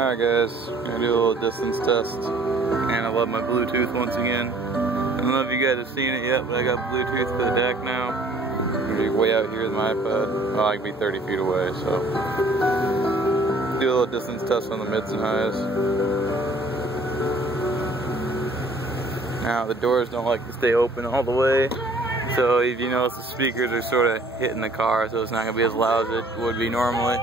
Alright guys, gonna do a little distance test, and I love my Bluetooth once again. I don't know if you guys have seen it yet, but I got Bluetooth for the deck now. I'm gonna be way out here with my iPad. Well, I can be 30 feet away, so. Do a little distance test on the mids and highs. Now, the doors don't like to stay open all the way, so if you notice the speakers are sort of hitting the car, so it's not gonna be as loud as it would be normally.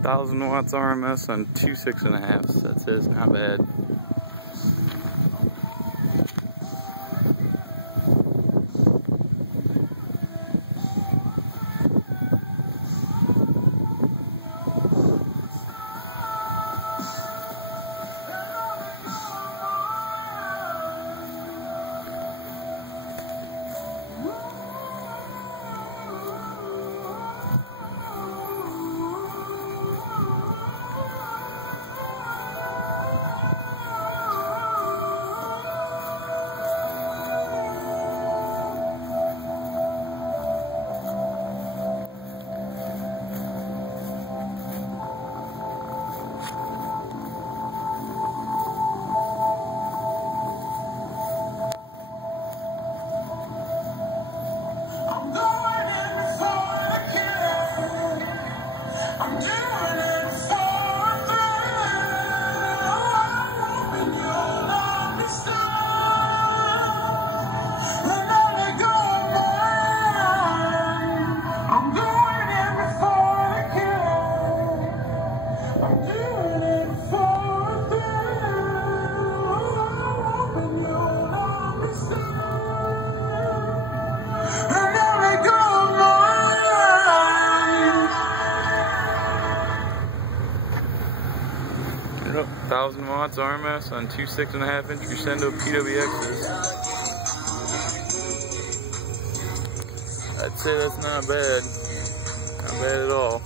Thousand watts RMS on 2 6.5. That's it. It's not bad. Yep, 1,000 watts RMS on 2 6.5-inch Crescendo PWXs. I'd say that's not bad. Not bad at all.